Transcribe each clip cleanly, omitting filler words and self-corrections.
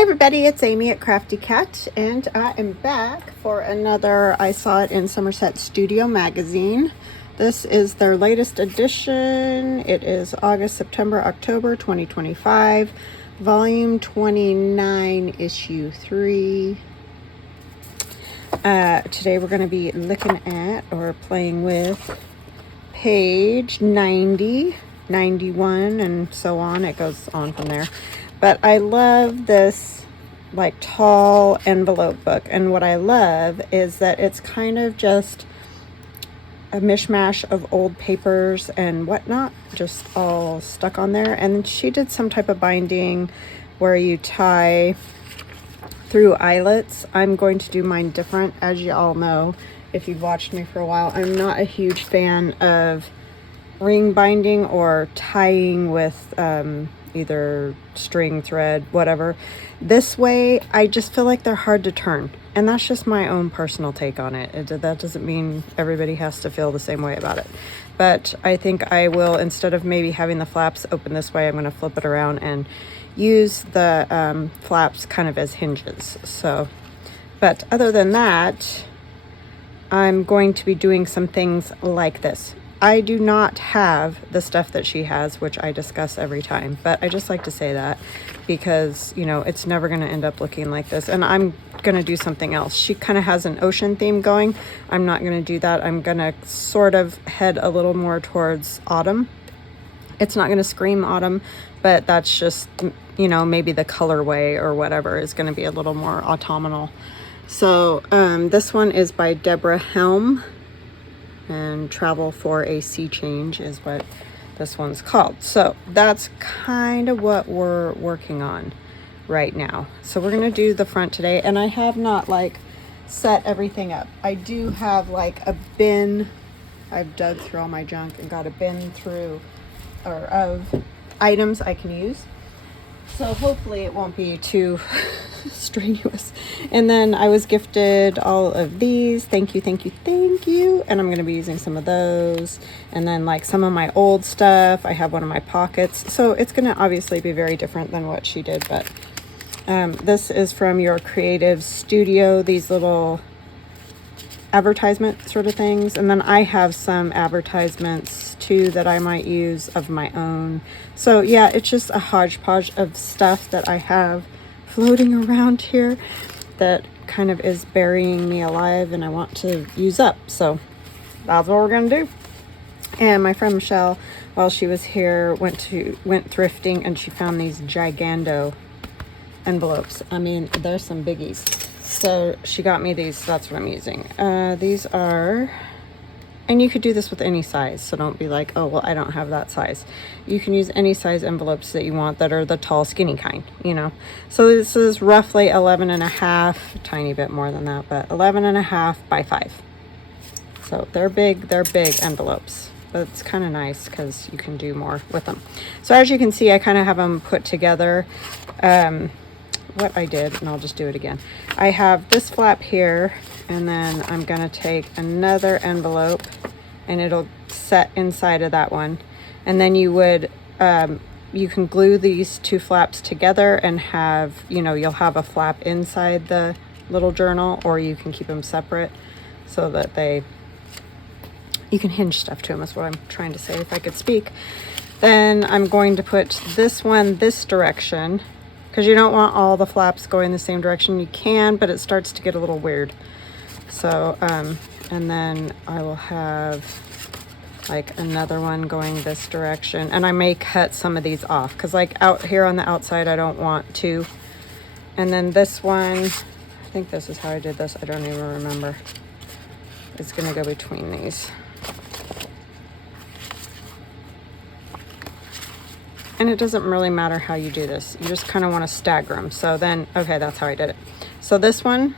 Hi everybody, it's Amy at Crafty Cat, and I am back for another, I saw it in Somerset Studio Magazine. This is their latest edition. It is August, September, October 2025, volume 29, issue 3. Today we're going to be looking at or playing with page 90, 91, and so on. It goes on from there. But I love this like tall envelope book, and what I love is that it's kind of just a mishmash of old papers and whatnot, just all stuck on there. And she did some type of binding where you tie through eyelets. I'm going to do mine different, as you all know if you've watched me for a while. I'm not a huge fan of ring binding or tying with either string, thread, whatever. This way, I just feel like they're hard to turn. And that's just my own personal take on it. That doesn't mean everybody has to feel the same way about it. But I think I will, instead of maybe having the flaps open this way, I'm going to flip it around and use the flaps kind of as hinges. So, but other than that, I'm going to be doing some things like this. I do not have the stuff that she has, which I discuss every time, but I just like to say that because, you know, it's never going to end up looking like this. And I'm going to do something else. She kind of has an ocean theme going. I'm not going to do that. I'm going to sort of head a little more towards autumn. It's not going to scream autumn, but that's just, you know, maybe the colorway or whatever is going to be a little more autumnal. So this one is by Deborah Helms. And Travel for a Sea Change is what this one's called. So that's kind of what we're working on right now. So we're going to do the front today. And I have not like set everything up. I do have like a bin. I've dug through all my junk and got a bin through or of items I can use. So hopefully it won't be too strenuous. And then I was gifted all of these. Thank you, thank you, thank you. And I'm going to be using some of those. And then like some of my old stuff. I have one of my pockets. So it's going to obviously be very different than what she did. But this is from Your Creative Studio. These little advertisement sort of things. And then I have some advertisements too that I might use of my own. So yeah, it's just a hodgepodge of stuff that I have floating around here that kind of is burying me alive and I want to use up. So that's what we're gonna do. And my friend Michelle, while she was here, went thrifting and she found these gigando envelopes. I mean, there's some biggies. So she got me these. That's what I'm using. These are, and you could do this with any size. So don't be like, oh, well, I don't have that size. You can use any size envelopes that you want that are the tall, skinny kind, you know. So this is roughly 11.5, a tiny bit more than that, but 11.5 by 5. So they're big envelopes. But it's kind of nice because you can do more with them. So as you can see, I kind of have them put together. What I did, and I'll just do it again. I have this flap here, and then I'm gonna take another envelope and it'll set inside of that one. And then you would, you can glue these two flaps together and have, you know, you'll have a flap inside the little journal, or you can keep them separate so that you can hinge stuff to them is what I'm trying to say if I could speak. Then I'm going to put this one this direction, because you don't want all the flaps going the same direction. You can, but it starts to get a little weird. So, and then I will have like another one going this direction. And I may cut some of these off, because like out here on the outside, I don't want to. And then this one, I think this is how I did this. I don't even remember. It's gonna go between these. And it doesn't really matter how you do this. You just kind of want to stagger them. So then, okay, that's how I did it. So this one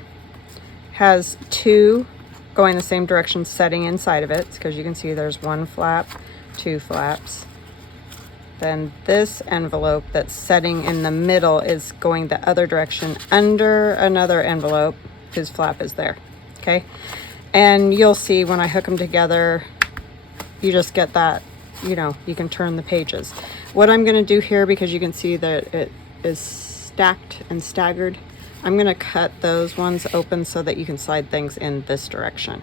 has two going the same direction setting inside of it, because you can see there's one flap, two flaps. Then this envelope that's setting in the middle is going the other direction under another envelope whose flap is there, okay? And you'll see when I hook them together, you just get that, you know, you can turn the pages. What I'm going to do here, because you can see that it is stacked and staggered. I'm going to cut those ones open so that you can slide things in this direction.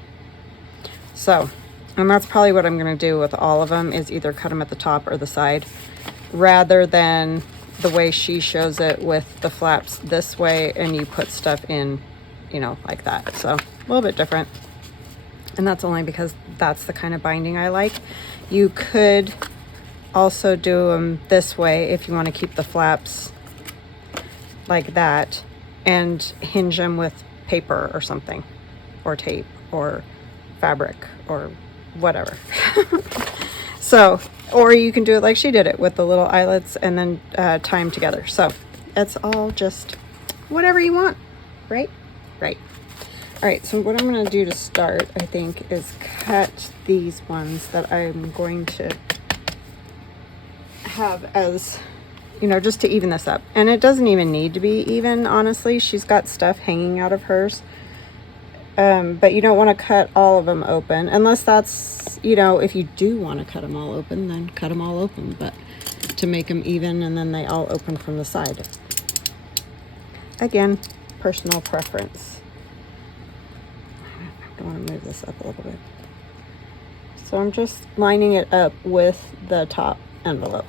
So, and that's probably what I'm going to do with all of them, is either cut them at the top or the side, rather than the way she shows it with the flaps this way and you put stuff in, you know, like that. So a little bit different. And that's only because that's the kind of binding I like. You could also do them this way if you want to keep the flaps like that and hinge them with paper or something, or tape or fabric or whatever. So, or you can do it like she did it with the little eyelets and then tie them together. So it's all just whatever you want, right? Right. All right, so what I'm going to do to start, I think, is cut these ones that I'm going to have as, you know, just to even this up. And it doesn't even need to be even, honestly. She's got stuff hanging out of hers. But you don't want to cut all of them open, unless that's, you know, if you do want to cut them all open, then cut them all open. But to make them even, and then they all open from the side. Again, personal preference. I want to move this up a little bit. So I'm just lining it up with the top envelope.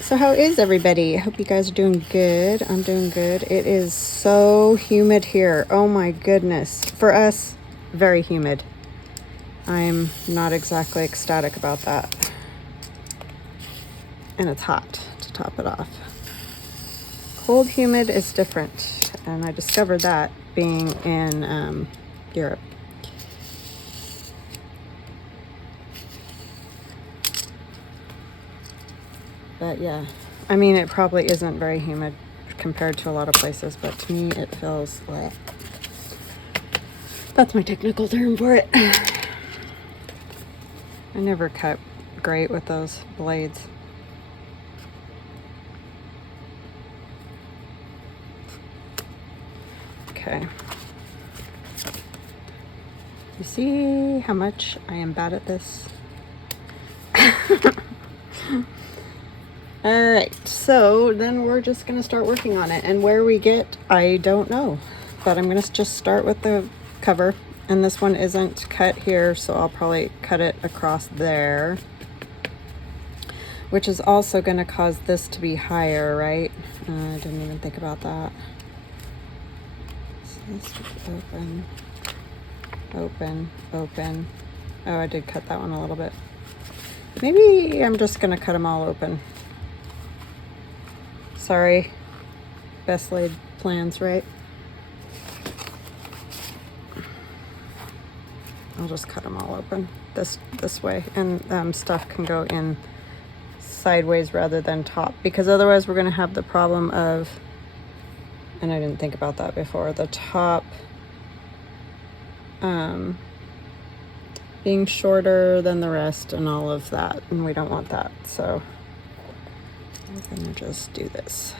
So how is everybody? I hope you guys are doing good. I'm doing good. It is so humid here. Oh my goodness. For us, very humid. I'm not exactly ecstatic about that. And it's hot to top it off. Cold humid is different, and I discovered that being in Europe. But yeah, I mean, it probably isn't very humid compared to a lot of places, but to me it feels like, that's my technical term for it. I never cut great with those blades. Okay. You see how much I am bad at this? All right, so then we're just going to start working on it. And where we get, I don't know. But I'm going to just start with the cover. And this one isn't cut here, so I'll probably cut it across there. Which is also going to cause this to be higher, right? I didn't even think about that. This would open, open, open. Oh, I did cut that one a little bit. Maybe I'm just gonna cut them all open. Sorry, best laid plans, right? I'll just cut them all open this way, and stuff can go in sideways rather than top, because otherwise we're gonna have the problem of, and I didn't think about that before, the top being shorter than the rest and all of that, and we don't want that. So I'm gonna just do this.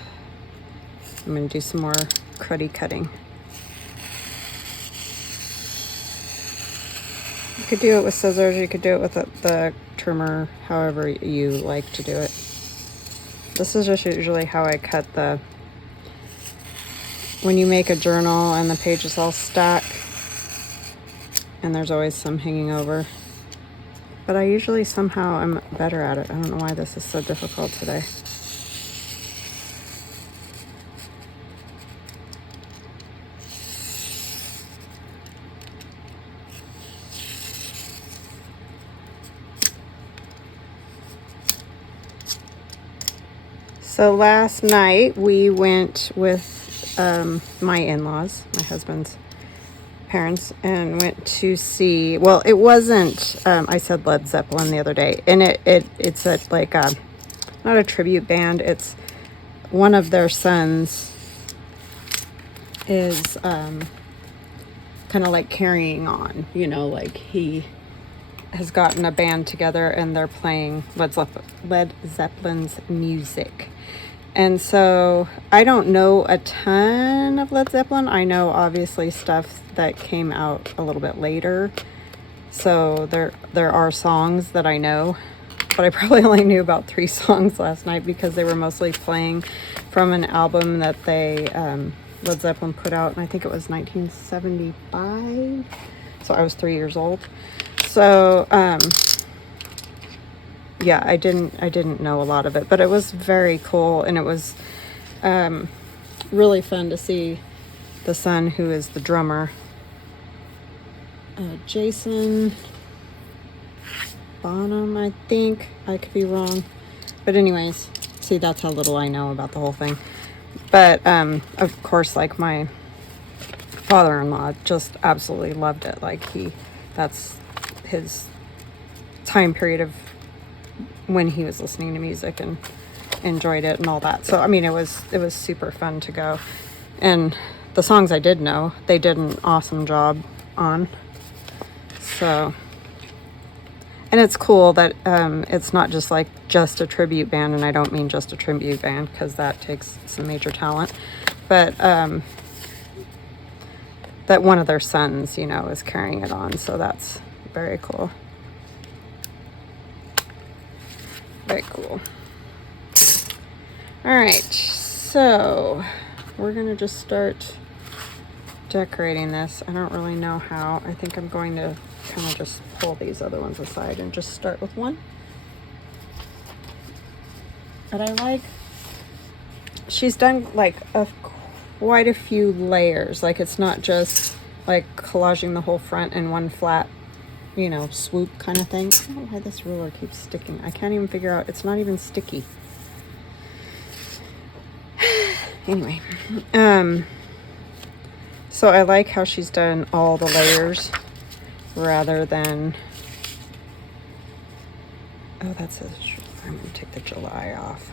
I'm gonna do some more cruddy cutting. You could do it with scissors, you could do it with the trimmer, however you like to do it. This is just usually how I cut when you make a journal and the pages all stack, and there's always some hanging over. But I usually somehow I'm better at it. I don't know why this is so difficult today. So last night we went with my in-laws, my husband's parents, and went to see, well, it wasn't, I said Led Zeppelin the other day, and it's like not a tribute band, it's one of their sons is kind of like carrying on, you know, like he has gotten a band together and they're playing Led Zeppelin's music. And so I don't know a ton of Led Zeppelin. I know obviously stuff that came out a little bit later. So there are songs that I know, but I probably only knew about 3 songs last night because they were mostly playing from an album that they, Led Zeppelin put out, and I think it was 1975. So I was 3 years old. So, yeah, I didn't know a lot of it, but it was very cool, and it was really fun to see the son, who is the drummer, Jason Bonham, I think. I could be wrong, but anyways, see, that's how little I know about the whole thing. But of course, like, my father-in-law just absolutely loved it. Like, that's his time period of when he was listening to music and enjoyed it and all that. So I mean, it was super fun to go. And the songs I did know, they did an awesome job on. So, and it's cool that it's not just like just a tribute band, and I don't mean just a tribute band because that takes some major talent, but that one of their sons, you know, is carrying it on. So that's very cool. Very cool. All right, so we're gonna just start decorating this. I don't really know how. I think I'm going to kind of just pull these other ones aside and just start with one. But I like, she's done like quite a few layers. Like, it's not just like collaging the whole front in one flat, you know, swoop kind of thing. I don't know why this ruler keeps sticking. I can't even figure out. It's not even sticky. Anyway, so I like how she's done all the layers rather than, oh, that's I'm gonna take the July off.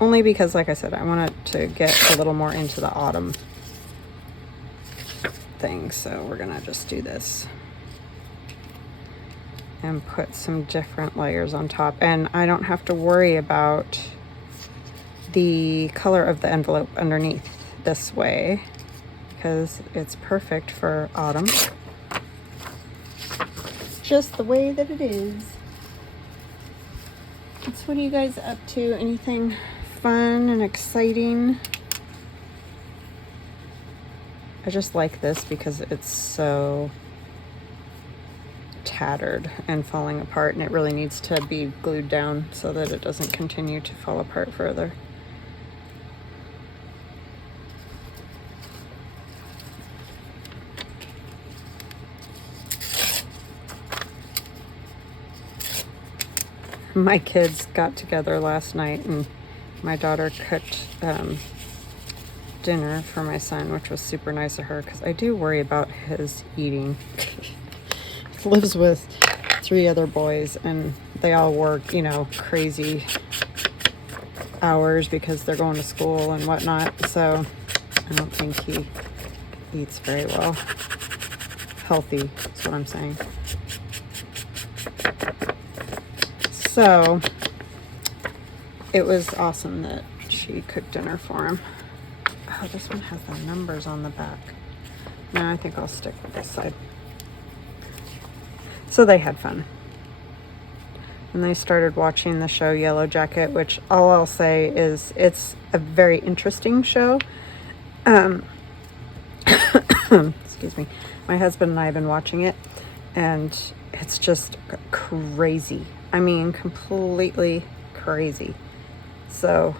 Only because, like I said, I want it to get a little more into the autumn thing. So we're gonna just do this and put some different layers on top. And I don't have to worry about the color of the envelope underneath this way because it's perfect for autumn. Just the way that it is. So what are you guys up to? Anything fun and exciting? I just like this because it's so tattered and falling apart, and it really needs to be glued down so that it doesn't continue to fall apart further. My kids got together last night and my daughter cooked dinner for my son, which was super nice of her because I do worry about his eating. He lives with 3 other boys and they all work, you know, crazy hours because they're going to school and whatnot. So I don't think he eats very well. Healthy is what I'm saying. So it was awesome that she cooked dinner for him. Oh, this one has the numbers on the back. No, I think I'll stick with this side. So they had fun. And they started watching the show Yellow Jacket, which all I'll say is it's a very interesting show. Excuse me. My husband and I have been watching it, and it's just crazy. I mean, completely crazy. So,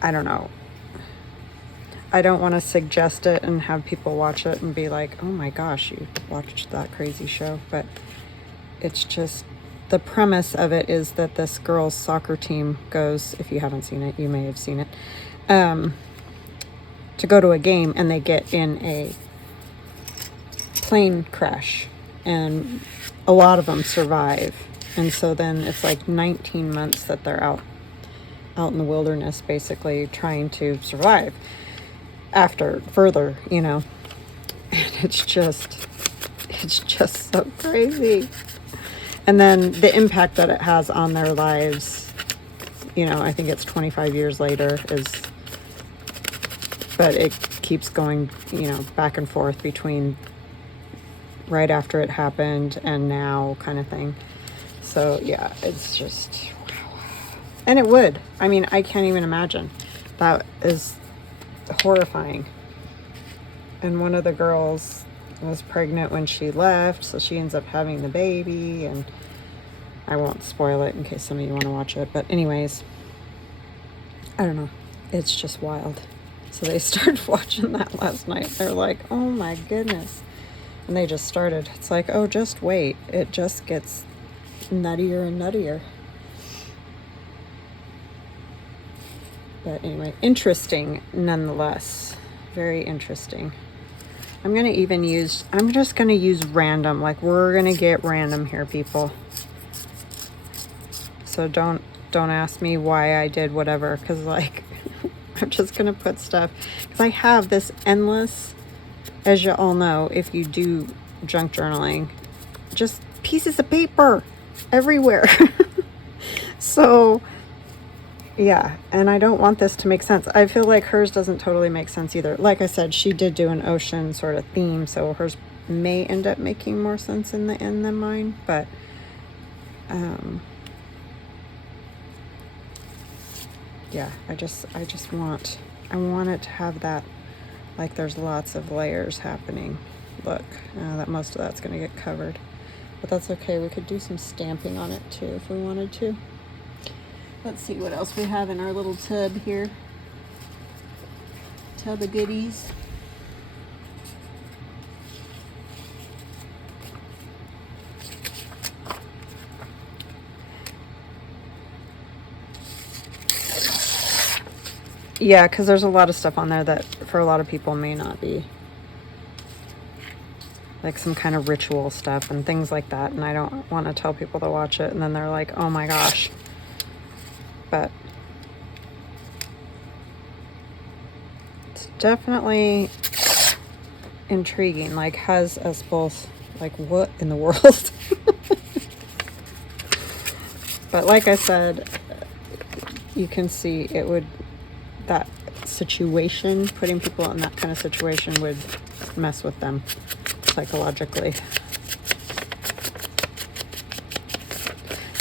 I don't know. I don't want to suggest it and have people watch it and be like, oh my gosh, you watched that crazy show. But it's just, the premise of it is that this girls' soccer team goes, if you haven't seen it, you may have seen it, to go to a game, and they get in a plane crash. And a lot of them survive. And so then it's like 19 months that they're out in the wilderness, basically trying to survive after further, you know. And it's just so crazy. And then the impact that it has on their lives, you know, I think it's 25 years later but it keeps going, you know, back and forth between right after it happened and now kind of thing. So yeah, it's just, wow. And it would. I mean, I can't even imagine. That is horrifying. And one of the girls was pregnant when she left, so she ends up having the baby, and I won't spoil it in case some of you want to watch it. But anyways, I don't know. It's just wild. So they started watching that last night. They're like, oh my goodness. And they just started. It's like, oh, just wait. It just gets nuttier and nuttier. But anyway, interesting nonetheless. Very interesting. I'm just going to use random. Like, we're going to get random here, people. So don't ask me why I did whatever, because like I'm just gonna put stuff, because I have this endless, as you all know, if you do junk journaling, just pieces of paper everywhere. So yeah, and I don't want this to make sense. I feel like hers doesn't totally make sense either. Like I said, she did do an ocean sort of theme, so hers may end up making more sense in the end than mine, but yeah, I want it to have that, like there's lots of layers happening. Look, that most of that's going to get covered, but that's okay. We could do some stamping on it too if we wanted to. Let's see what else we have in our little tub here. Tub of goodies. Yeah, because there's a lot of stuff on there that for a lot of people may not be. Like some kind of ritual stuff and things like that. And I don't want to tell people to watch it and then they're like, oh my gosh. But it's definitely intriguing. Like, has us both, like, what in the world? But like I said, you can see it would, that situation, putting people in that kind of situation would mess with them psychologically.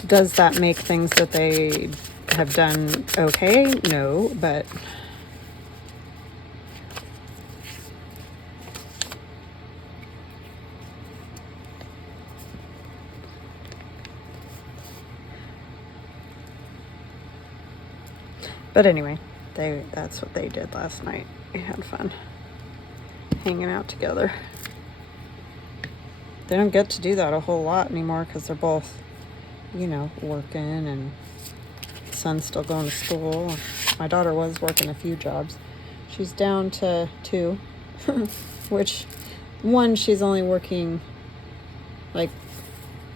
Does that make things that they have done okay? No, but anyway, that's what they did last night. We had fun hanging out together. They don't get to do that a whole lot anymore because they're both, you know, working, and son's still going to school. My daughter was working a few jobs. She's down to 2, which one, she's only working like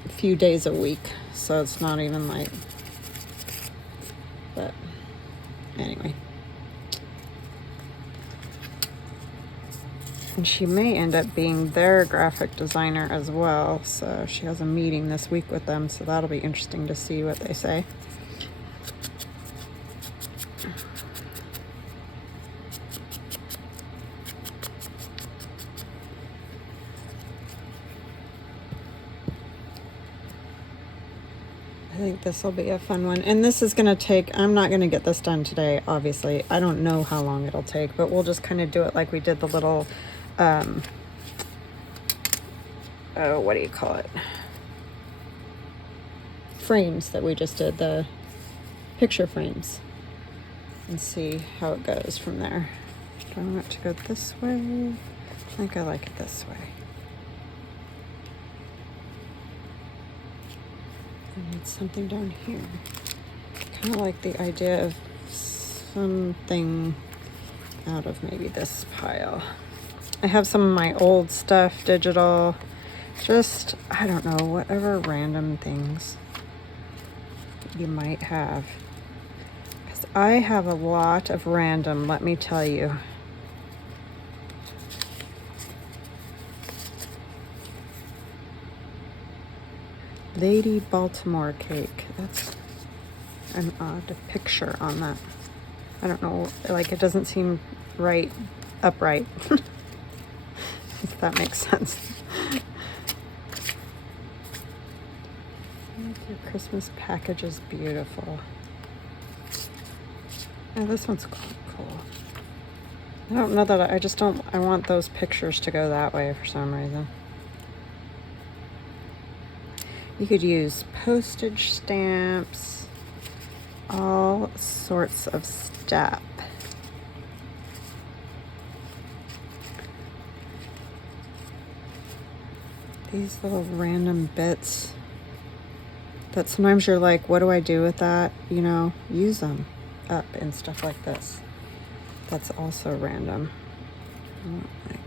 a few days a week, so it's not even like, but anyway. And she may end up being their graphic designer as well. So she has a meeting this week with them. So that'll be interesting to see what they say. I think this will be a fun one. And this is going to take, I'm not going to get this done today, obviously. I don't know how long it'll take, but we'll just kind of do it like we did the little, oh, what do you call it? Frames that we just did, the picture frames. And see how it goes from there. Do I want it to go this way? I think I like it this way. I need something down here. Kind of like the idea of something out of maybe this pile. I have some of my old stuff, digital, just, I don't know, whatever random things you might have. Because I have a lot of random, let me tell you. Lady Baltimore cake. That's an odd picture on that. I don't know, like it doesn't seem right, upright. If that makes sense. Your Christmas package is beautiful. Oh, this one's cool. I don't know that I just don't, I want those pictures to go that way for some reason. You could use postage stamps, all sorts of stuff. These little random bits that sometimes you're like, what do I do with that? You know, use them up and stuff like this. That's also random. I want like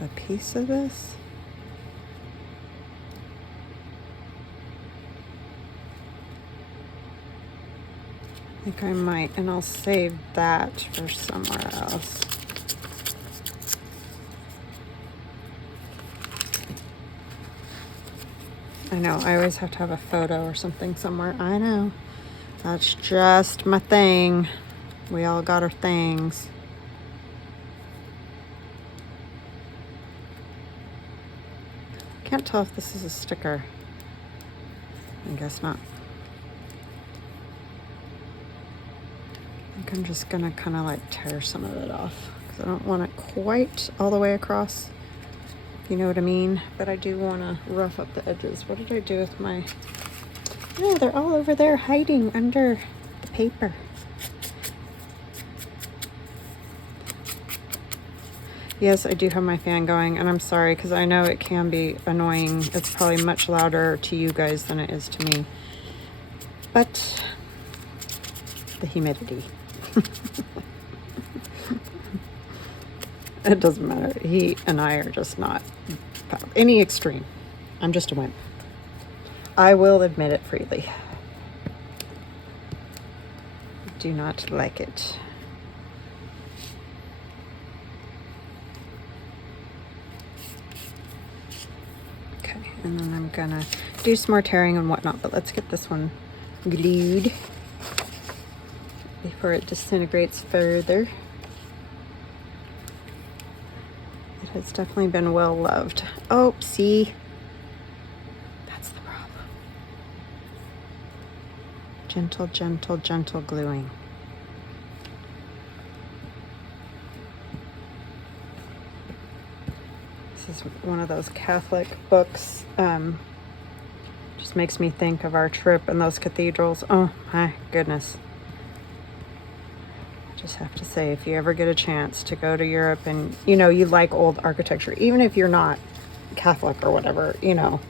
a piece of this. I think I might, and I'll save that for somewhere else. I know, I always have to have a photo or something somewhere. I know. That's just my thing. We all got our things. Can't tell if this is a sticker. I guess not. I think I'm just gonna kind of like tear some of it off because I don't want it quite all the way across. You know what I mean? But I do want to rough up the edges. What did I do with my... Oh, they're all over there hiding under the paper. Yes, I do have my fan going, and I'm sorry because I know it can be annoying. It's probably much louder to you guys than it is to me. But the humidity. It doesn't matter. He and I are just not any extreme. I'm just a wimp. I will admit it freely. Do not like it. Okay, and then I'm gonna do some more tearing and whatnot, but let's get this one glued before it disintegrates further. It's definitely been well loved. Oh, see? That's the problem. Gentle, gentle, gentle gluing. This is one of those Catholic books. Just makes me think of our trip and those cathedrals. Oh my goodness. Just have to say, if you ever get a chance to go to Europe and you know you like old architecture, even if you're not Catholic or whatever, you know,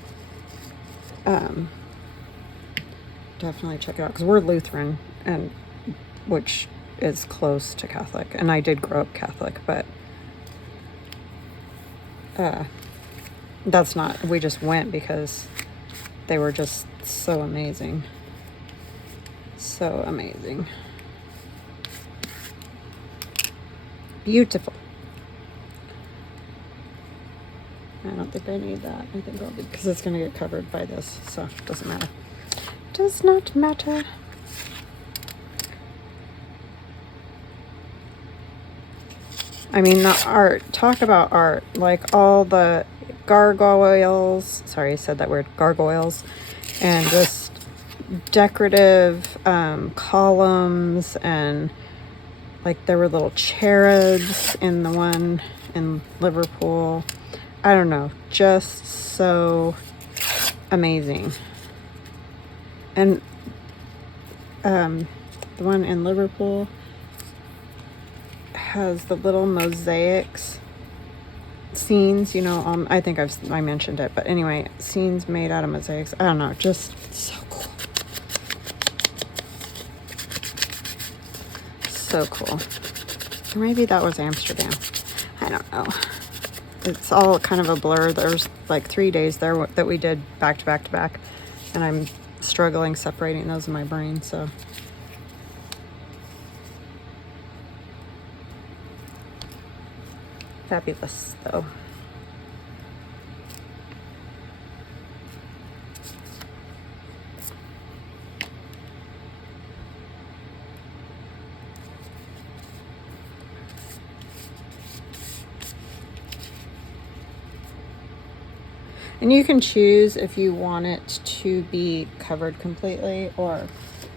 definitely check it out because we're Lutheran, and which is close to Catholic, and I did grow up Catholic, but that's not, we just went because they were just so amazing, so amazing. Beautiful. I don't think I need that. I think I'll be, because it's going to get covered by this, so it doesn't matter. Does not matter. I mean, the art. Talk about art. Like all the gargoyles. Sorry, I said that word. Gargoyles. And just decorative columns, and like there were little cherubs in the one in Liverpool. I don't know, just so amazing. And the one in Liverpool has the little mosaics scenes, you know, I think I mentioned it, but anyway, scenes made out of mosaics. I don't know, just so cool. So cool. Or maybe that was Amsterdam. I don't know. It's all kind of a blur. There's like 3 days there that we did back to back to back, and I'm struggling separating those in my brain, so. Fabulous, though. And you can choose if you want it to be covered completely, or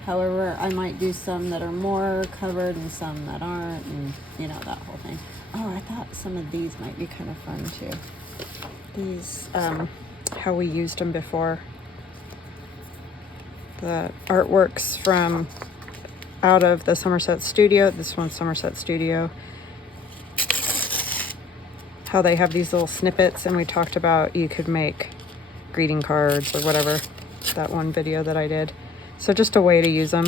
however, I might do some that are more covered and some that aren't, and you know, that whole thing. Oh, I thought some of these might be kind of fun too. These, how we used them before. The artworks from out of the Somerset Studio. This one's Somerset Studio. How they have these little snippets, and we talked about you could make greeting cards or whatever, that one video that I did. So just a way to use them.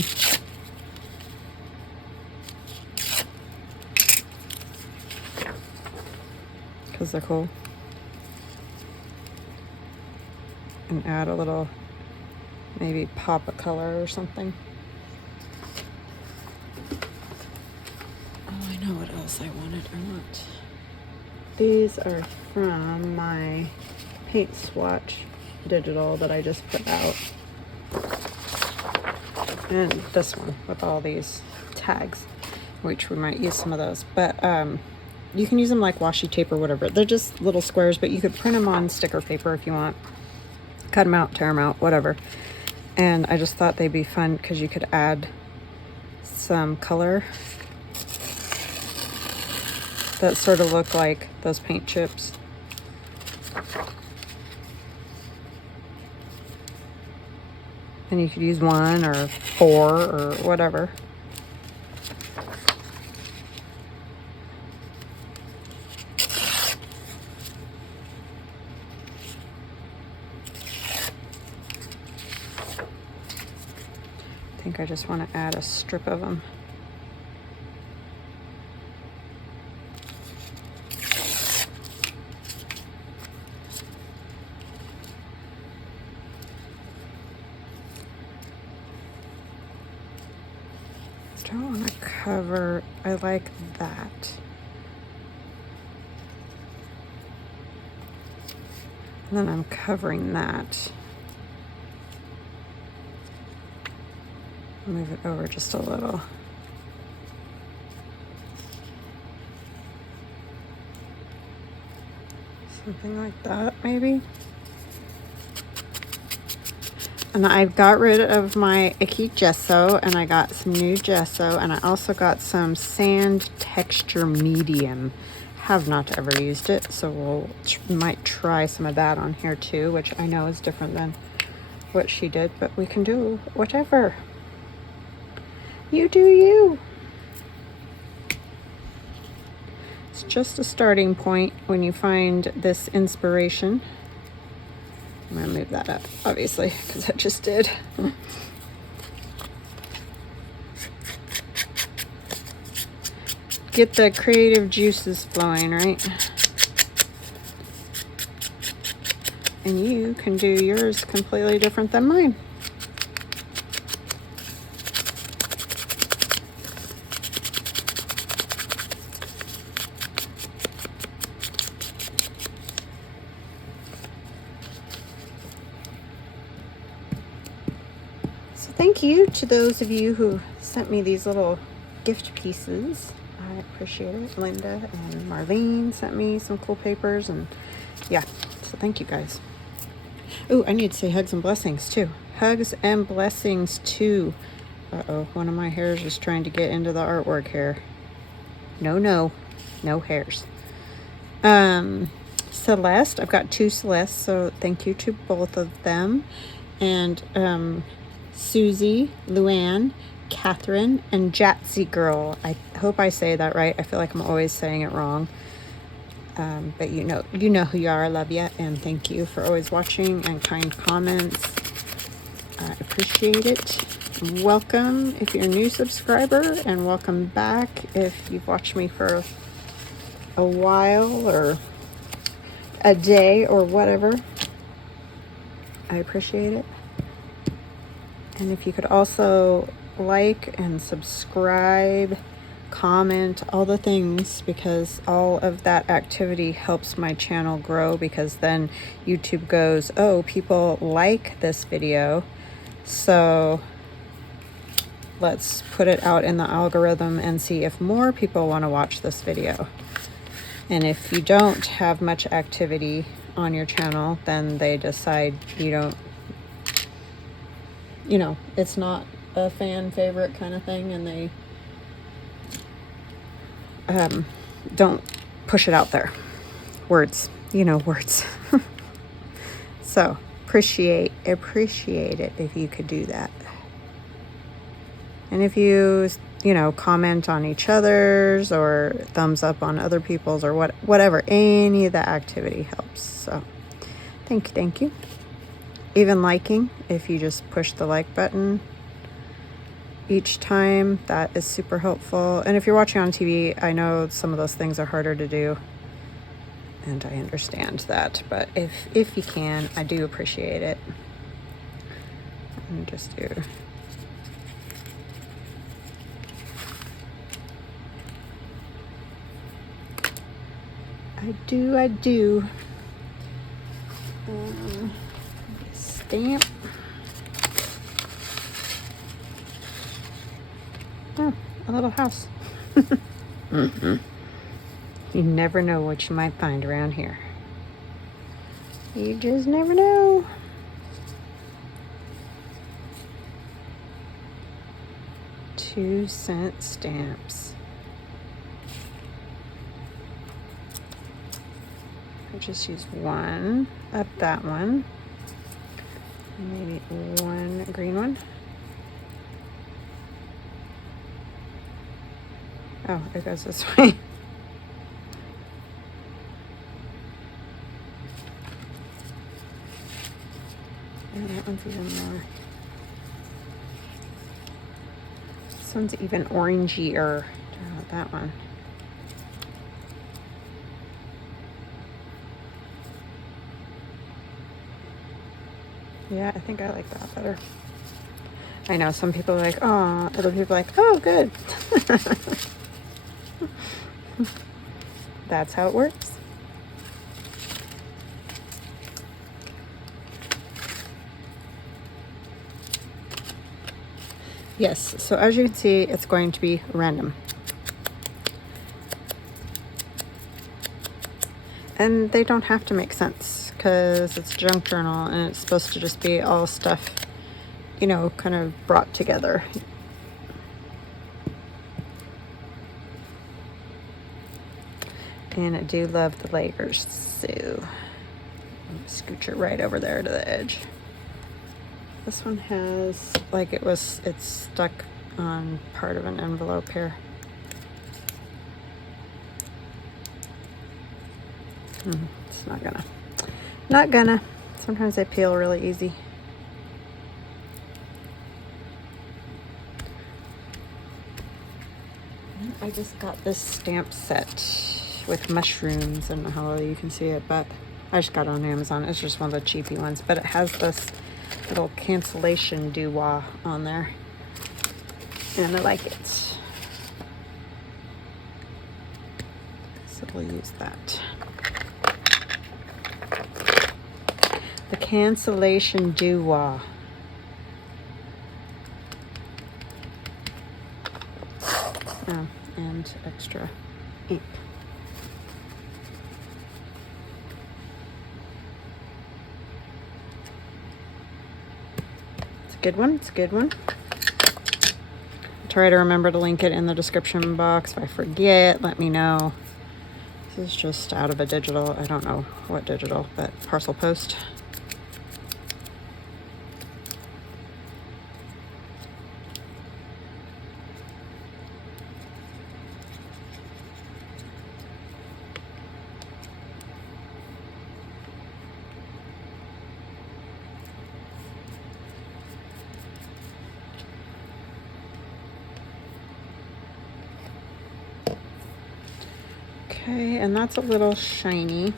Because they're cool. And add a little, maybe pop a color or something. Oh, I know what else I wanted. These are from my paint swatch digital that I just put out. And this one with all these tags, which we might use some of those. But you can use them like washi tape or whatever. They're just little squares, but you could print them on sticker paper if you want. Cut them out, tear them out, whatever. And I just thought they'd be fun because you could add some color that sort of look like those paint chips. And you could use 1 or 4 or whatever. I think I just want to add a strip of them. I don't want to cover, I like that. And then I'm covering that. Move it over just a little. Something like that, maybe. And I've got rid of my icky gesso, and I got some new gesso, and I also got some sand texture medium. Have not ever used it, so might try some of that on here too, which I know is different than what she did, but we can do whatever. You do you. It's just a starting point when you find this inspiration. I'm going to move that up, obviously, because I just did. Get the creative juices flowing, right? And you can do yours completely different than mine. Thank you to those of you who sent me these little gift pieces. I appreciate it. Linda and Marlene sent me some cool papers, and yeah, so thank you guys. Oh, I need to say hugs and blessings too. Hugs and blessings too. Uh-oh, one of my hairs is trying to get into the artwork here. No hairs. Celeste, I've got 2 Celestes, so thank you to both of them. And Susie, Luann, Catherine, and Jatsy Girl. I hope I say that right. I feel like I'm always saying it wrong. But you know who you are. I love you, and thank you for always watching and kind comments. I appreciate it. Welcome if you're a new subscriber, and welcome back if you've watched me for a while or a day or whatever. I appreciate it. And if you could also like and subscribe, comment, all the things, because all of that activity helps my channel grow, because then YouTube goes, oh, people like this video, so let's put it out in the algorithm and see if more people want to watch this video. And if you don't have much activity on your channel, then they decide you don't you know, it's not a fan favorite kind of thing, and they don't push it out there. Words, you know, words. So appreciate it if you could do that. And if you know, comment on each other's or thumbs up on other people's or whatever, any of the activity helps. So thank you. Even liking, if you just push the like button each time, that is super helpful. And if you're watching on TV, I know some of those things are harder to do, and I understand that, but if you can, I do appreciate it. And just do. I do. Stamp. Oh, a little house. Mm-hmm. You never know what you might find around here. You just never know. $2-cent stamps. I just use one of that one. Maybe one green one. Oh, it goes this way. And that one's even more. This one's even orangier. Don't know that one. Yeah, I think I like that better. I know some people are like, oh, other people are like, oh, good. That's how it works. Yes, so as you can see, it's going to be random. And they don't have to make sense because it's junk journal and it's supposed to just be all stuff, you know, kind of brought together. And I do love the layers, so scooch it right over there to the edge. This one has, like it's stuck on part of an envelope here. It's not gonna. Sometimes they peel really easy. I just got this stamp set with mushrooms. I don't know how well you can see it, but I just got it on Amazon. It's just one of the cheapy ones, but it has this little cancellation doo-wah on there, and I like it. So we'll use that. The cancellation doo-wah. Oh, and extra ink. It's a good one. It's a good one. Try to remember to link it in the description box. If I forget, let me know. This is just out of a digital. I don't know what digital, but parcel post. Okay, and that's a little shiny.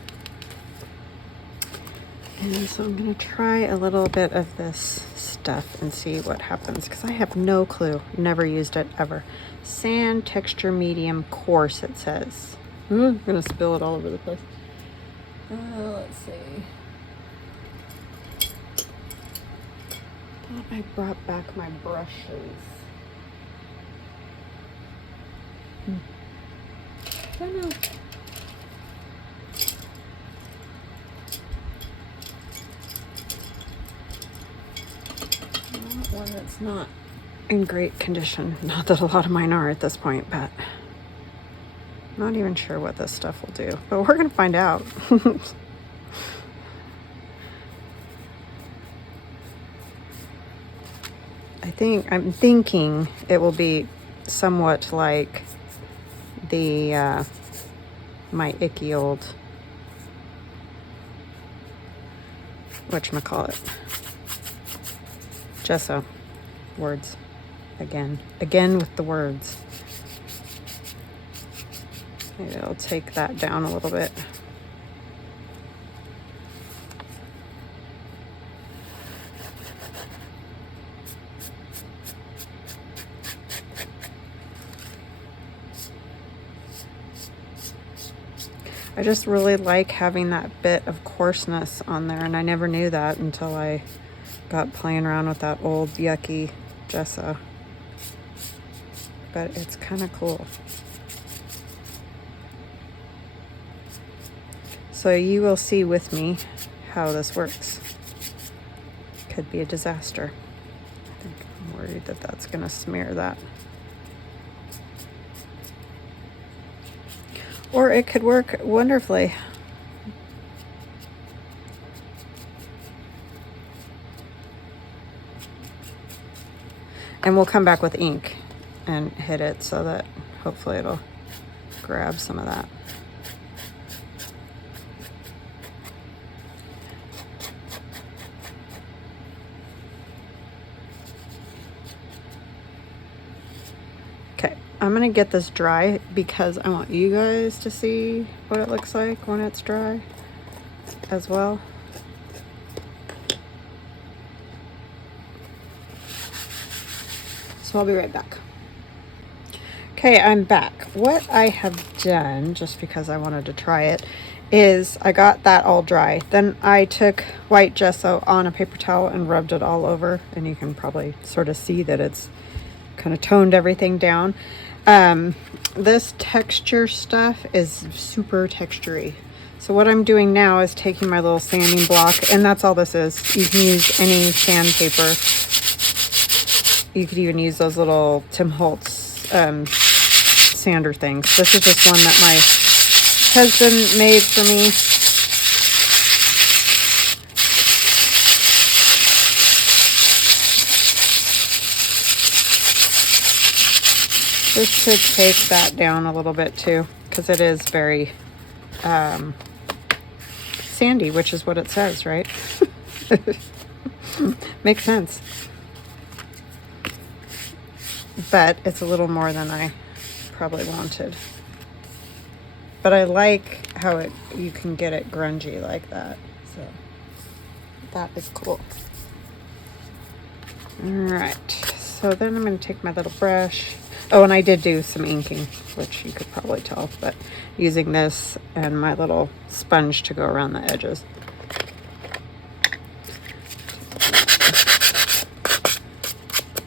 And so I'm going to try a little bit of this stuff and see what happens, because I have no clue. Never used it ever. Sand texture medium coarse, it says. I'm going to spill it all over the place. Let's see. Thought I brought back my brushes. I don't know. Not one it's not in great condition. Not that a lot of mine are at this point, but I'm not even sure what this stuff will do. But we're going to find out. I'm thinking it will be somewhat like the my icky old whatchamacallit, gesso. Words again with the words. Maybe I'll take that down a little bit. I just really like having that bit of coarseness on there, and I never knew that until I got playing around with that old yucky gesso. But it's kind of cool. So you will see with me how this works. Could be a disaster. I think I'm worried that that's going to smear that. Or it could work wonderfully. And we'll come back with ink and hit it so that hopefully it'll grab some of that. Okay, I'm gonna get this dry because I want you guys to see what it looks like when it's dry as well. So I'll be right back. Okay, I'm back. What I have done, just because I wanted to try it, is I got that all dry. Then I took white gesso on a paper towel and rubbed it all over. And you can probably sort of see that it's kind of toned everything down. This texture stuff is super textury. So what I'm doing now is taking my little sanding block, and that's all this is. You can use any sandpaper. You could even use those little Tim Holtz sander things. This is just one that my husband made for me. Just to take that down a little bit too, because it is very sandy, which is what it says, right? Makes sense. But it's a little more than I probably wanted. But I like how you can get it grungy like that. So that is cool. All right. So then I'm going to take my little brush. Oh, and I did do some inking, which you could probably tell, but using this and my little sponge to go around the edges.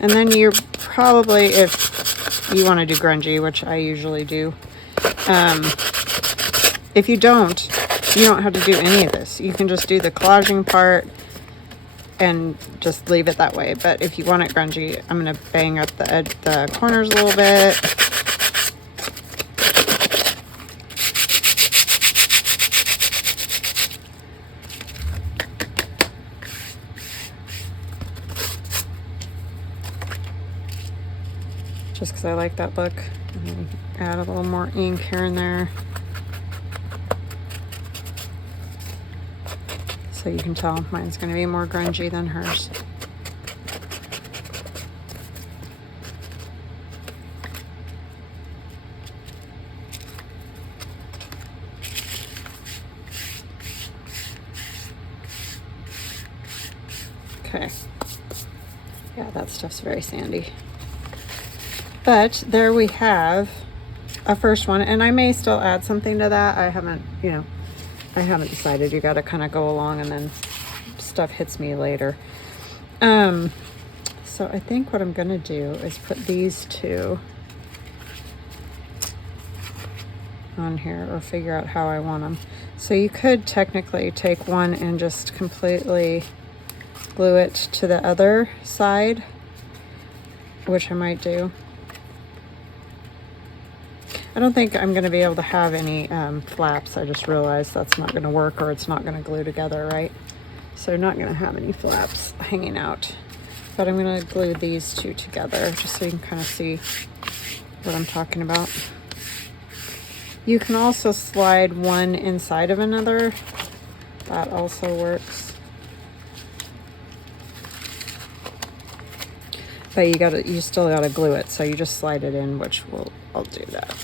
And then you're probably, if you want to do grungy, which I usually do, if you don't have to do any of this. You can just do the collaging part and just leave it that way. But if you want it grungy, I'm going to bang up the corners a little bit. Just because I like that look. And then add a little more ink here and there. So you can tell mine's going to be more grungy than hers. Okay. Yeah, that stuff's very sandy. But there we have a first one, and I may still add something to that. I haven't decided. You got to kind of go along, and then stuff hits me later. So I think what I'm going to do is put these two on here, or figure out how I want them. So you could technically take one and just completely glue it to the other side which I might do. I don't think I'm going to be able to have any flaps. I just realized that's not going to work, or it's not going to glue together, right? So I'm not going to have any flaps hanging out. But I'm going to glue these two together just so you can kind of see what I'm talking about. You can also slide one inside of another. That also works. But you still gotta glue it, so you just slide it in, which I'll do that.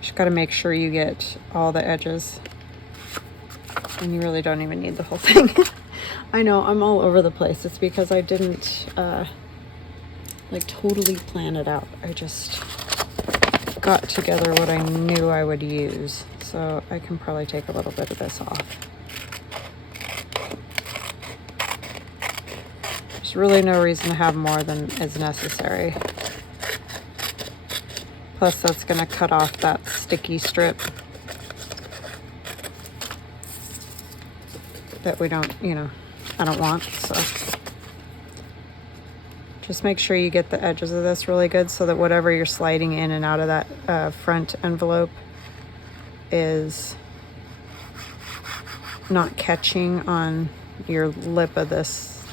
Just gotta make sure you get all the edges. And you really don't even need the whole thing. I know, I'm all over the place. It's because I didn't like totally plan it out. I just got together what I knew I would use. So I can probably take a little bit of this off. There's really no reason to have more than is necessary. Plus that's going to cut off that sticky strip that we don't, I don't want. So just make sure you get the edges of this really good so that whatever you're sliding in and out of that front envelope is not catching on your lip of this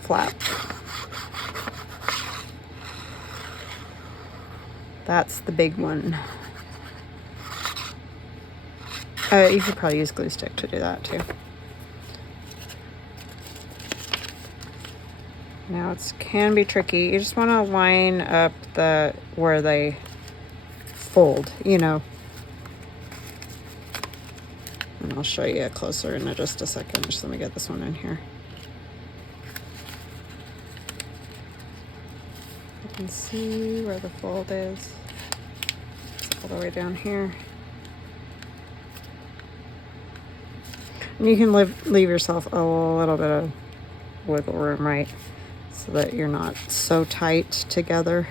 flap. That's the big one. You could probably use glue stick to do that too. Now it can be tricky. You just want to line up where they fold, And I'll show you closer in just a second. Just let me get this one in here. You can see where the fold is. It's all the way down here. And you can leave yourself a little bit of wiggle room, right? So that you're not so tight together.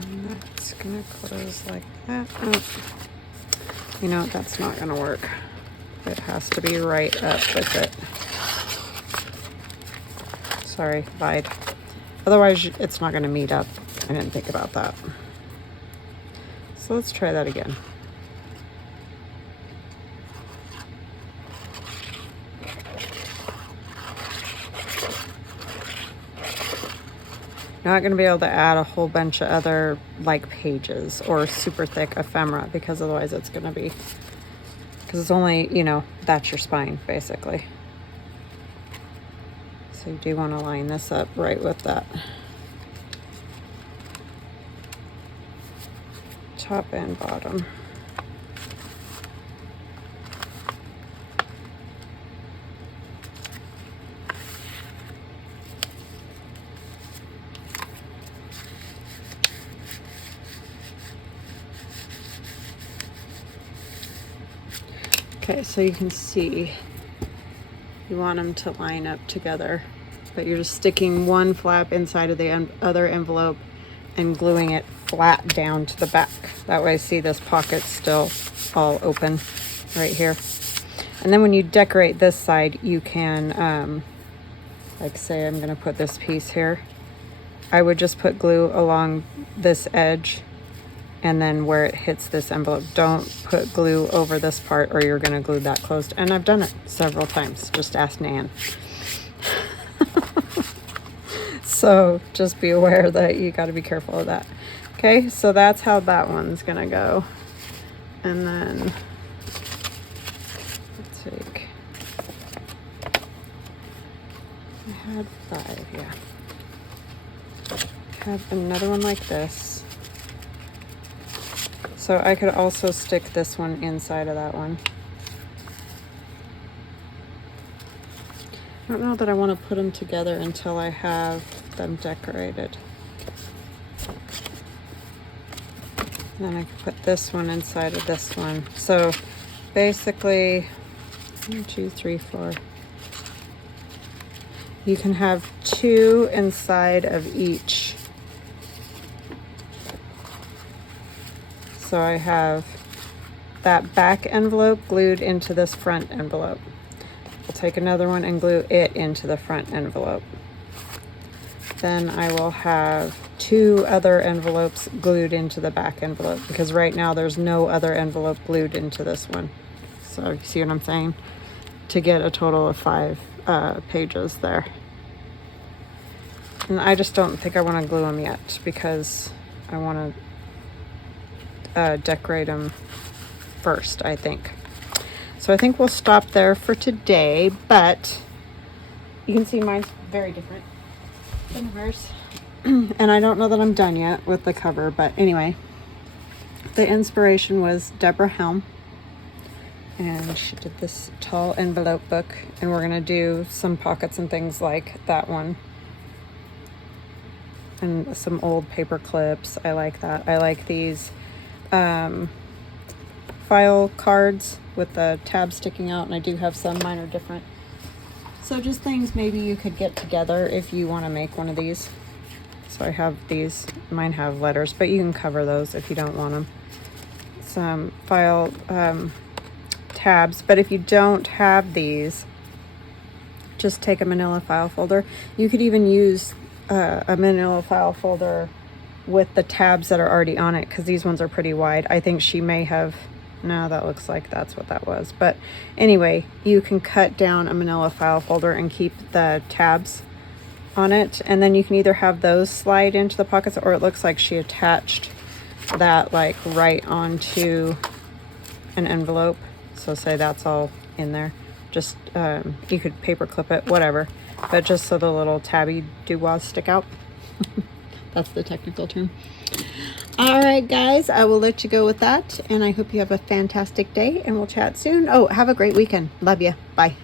And that's gonna close like that. Oh. That's not gonna work. It has to be right up with it. Sorry, lied. Otherwise, it's not gonna meet up. I didn't think about that. So let's try that again. Not going to be able to add a whole bunch of other like pages or super thick ephemera, because otherwise it's going to be, because it's only, that's your spine basically. So you do want to line this up right with that top and bottom. Okay, so you can see you want them to line up together, but you're just sticking one flap inside of the other envelope and gluing it flat down to the back. That way, see, this pocket's still all open right here. And then when you decorate this side, you can, like say I'm gonna put this piece here. I would just put glue along this edge and then where it hits this envelope. Don't put glue over this part or you're gonna glue that closed. And I've done it several times, just ask Nan. So just be aware that you gotta be careful of that. Okay, so that's how that one's gonna go. And then, let's take, I had 5, yeah. Have another one like this. So I could also stick this one inside of that one. I don't know that I want to put them together until I have them decorated. And then I can put this one inside of this one. So basically, 1, 2, 3, 4. You can have 2 inside of each So I have that back envelope glued into this front envelope. I'll take another one and glue it into the front envelope. Then I will have 2 other envelopes glued into the back envelope, because right now there's no other envelope glued into this one. So you see what I'm saying? To get a total of 5 pages there. And I just don't think I want to glue them yet, because I want to decorate them first, I think. So I think we'll stop there for today, but you can see mine's very different than hers. And I don't know that I'm done yet with the cover, but anyway, the inspiration was Deborah Helms, and she did this tall envelope book, and we're gonna do some pockets and things like that one, and some old paper clips. I like that. I like these file cards with the tabs sticking out, and I do have some. Mine are different. So just things maybe you could get together if you want to make one of these. So I have these. Mine have letters, but you can cover those if you don't want them. Some file tabs, but if you don't have these, just take a manila file folder. You could even use a manila file folder with the tabs that are already on it, because these ones are pretty wide. I think she may have, no, that looks like that's what that was. But anyway, you can cut down a manila file folder and keep the tabs on it, and then you can either have those slide into the pockets, or it looks like she attached that like right onto an envelope. So say that's all in there. Just you could paper clip it, whatever, but just so the little tabby doowads stick out. That's the technical term. All right, guys, I will let you go with that, and I hope you have a fantastic day, and we'll chat soon. Oh, have a great weekend. Love you. Bye.